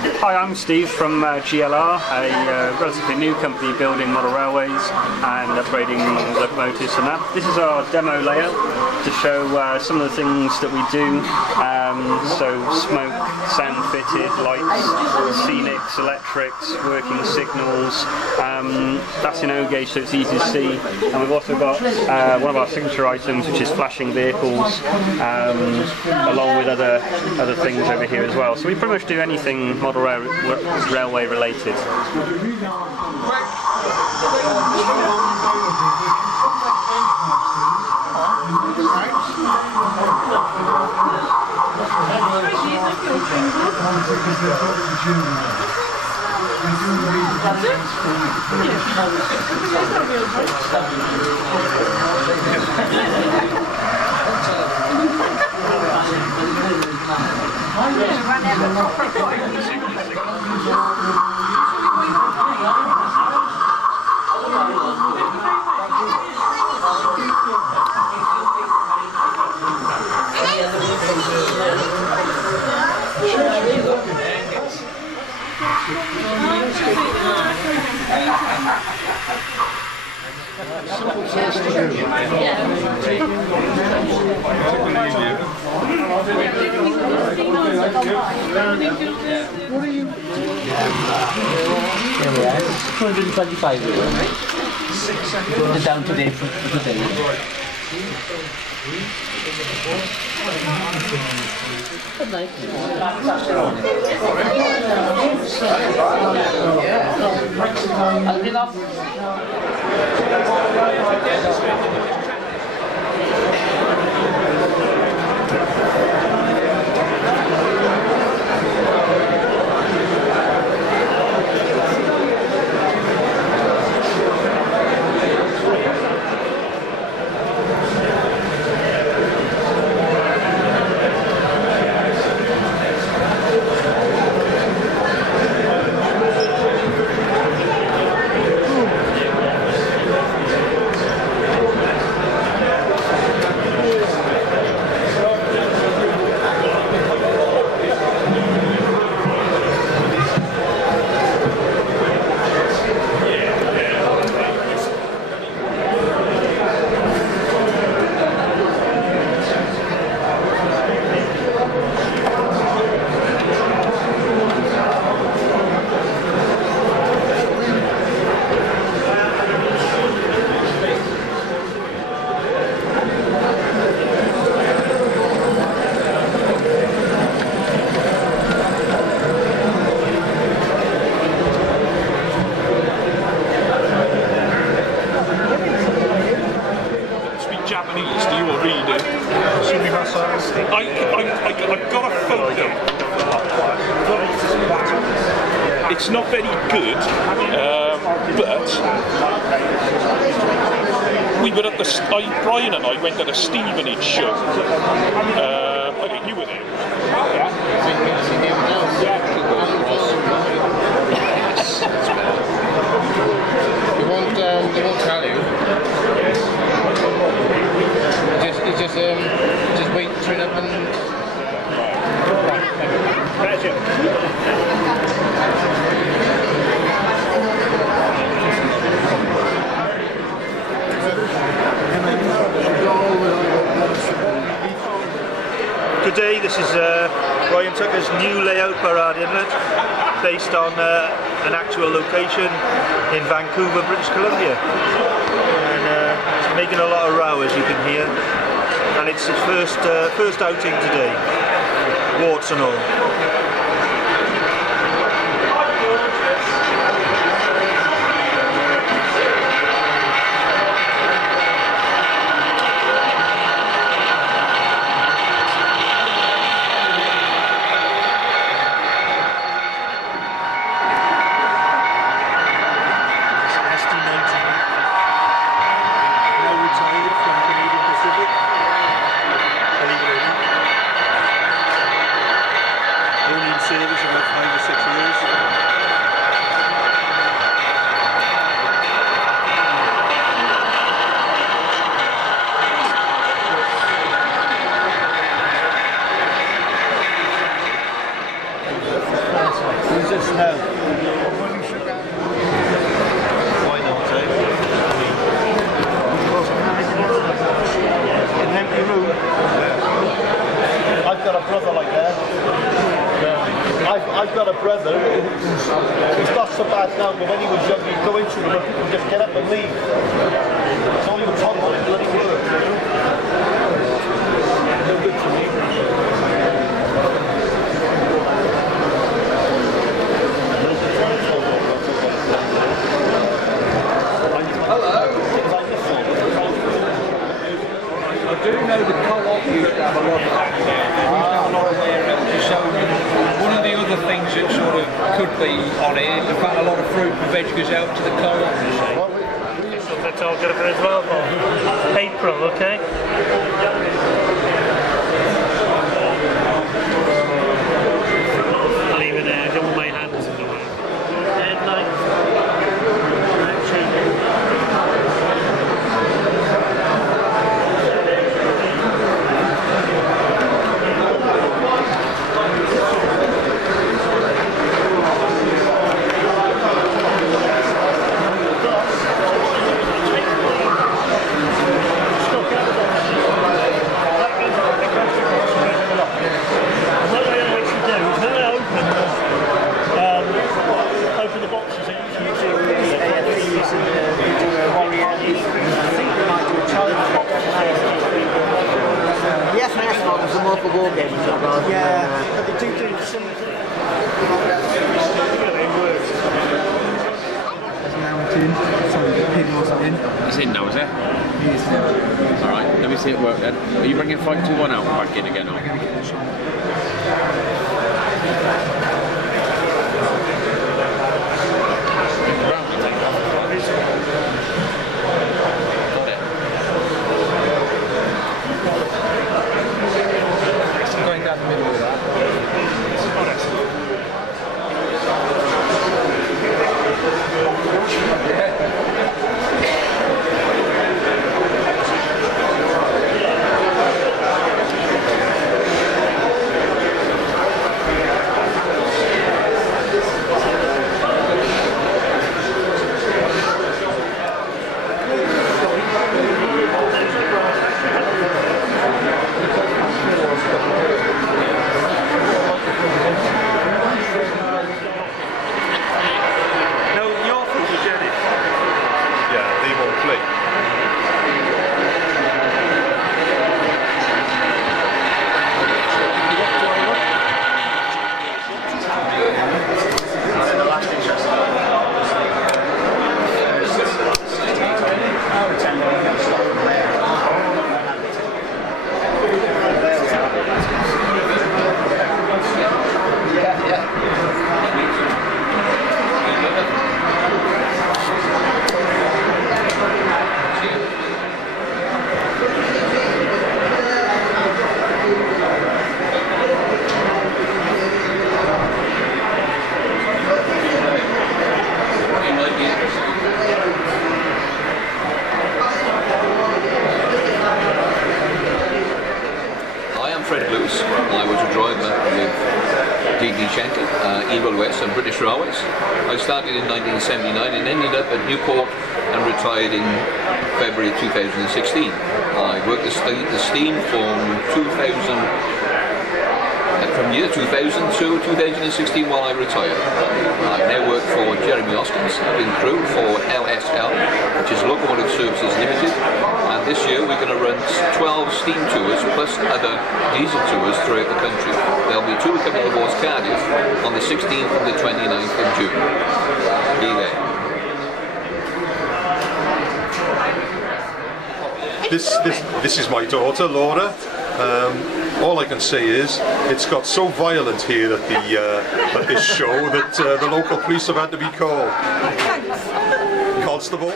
Hi, I'm Steve from GLR, a relatively new company building model railways and upgrading locomotives and that. This is our demo layout to show some of the things that we do. So smoke, sound fitted, lights, scenics, electrics, working signals. That's in O-gauge, so it's easy to see. And we've also got one of our signature items, which is flashing vehicles, along with other things over here as well. So we pretty much do anything model railway related. What are you? 225 €. Down today for today. Japanese, do you or read it? I've got a photo. It's not very good, but we were at the. Brian and I went at a Stevenage show. I think you were there. They won't tell you. Just wait, turn up and... Good day, this is Ryan Tucker's new layout for our inlet, based on an actual location in Vancouver, British Columbia. And it's making a lot of row, as you can hear. And it's its first outing today, warts and all. Only brother who's not so bad now, but when he was young he'd go into them and people would just get up and leave. So you were told what it bloody worked, you know? No good to me. I do know the co-op used to have a lot of that. Used to have a lot of their so one of the other things that sort of could be on here is the fact a lot of fruit and veg goes out to the co-op. That's all good for as well, Paul. April, okay? I'll leave it there, I don't want my hands in the way. Yeah, but they do similar things. He's in now, is it? He is now. Alright, let me see it work then. Are you bringing 521 out back in again? Or? Going down the middle of that. I was a driver with D.D. Schenker, Evil West and British Railways. I started in 1979 and ended up at Newport and retired in February 2016. I worked the steam from year 2000 to 2016 while I retired. I've now worked for Jeremy Hoskins, I've been crew for LSL, which is Locomotive Services Limited, and this year we're going to run 12 steam tours plus other diesel tours throughout the country. There'll be two coming towards Cardiff on the 16th and the 29th of June. Be there. This is my daughter, Laura. All I can say is it's got so violent here at this show that the local police have had to be called. Constable.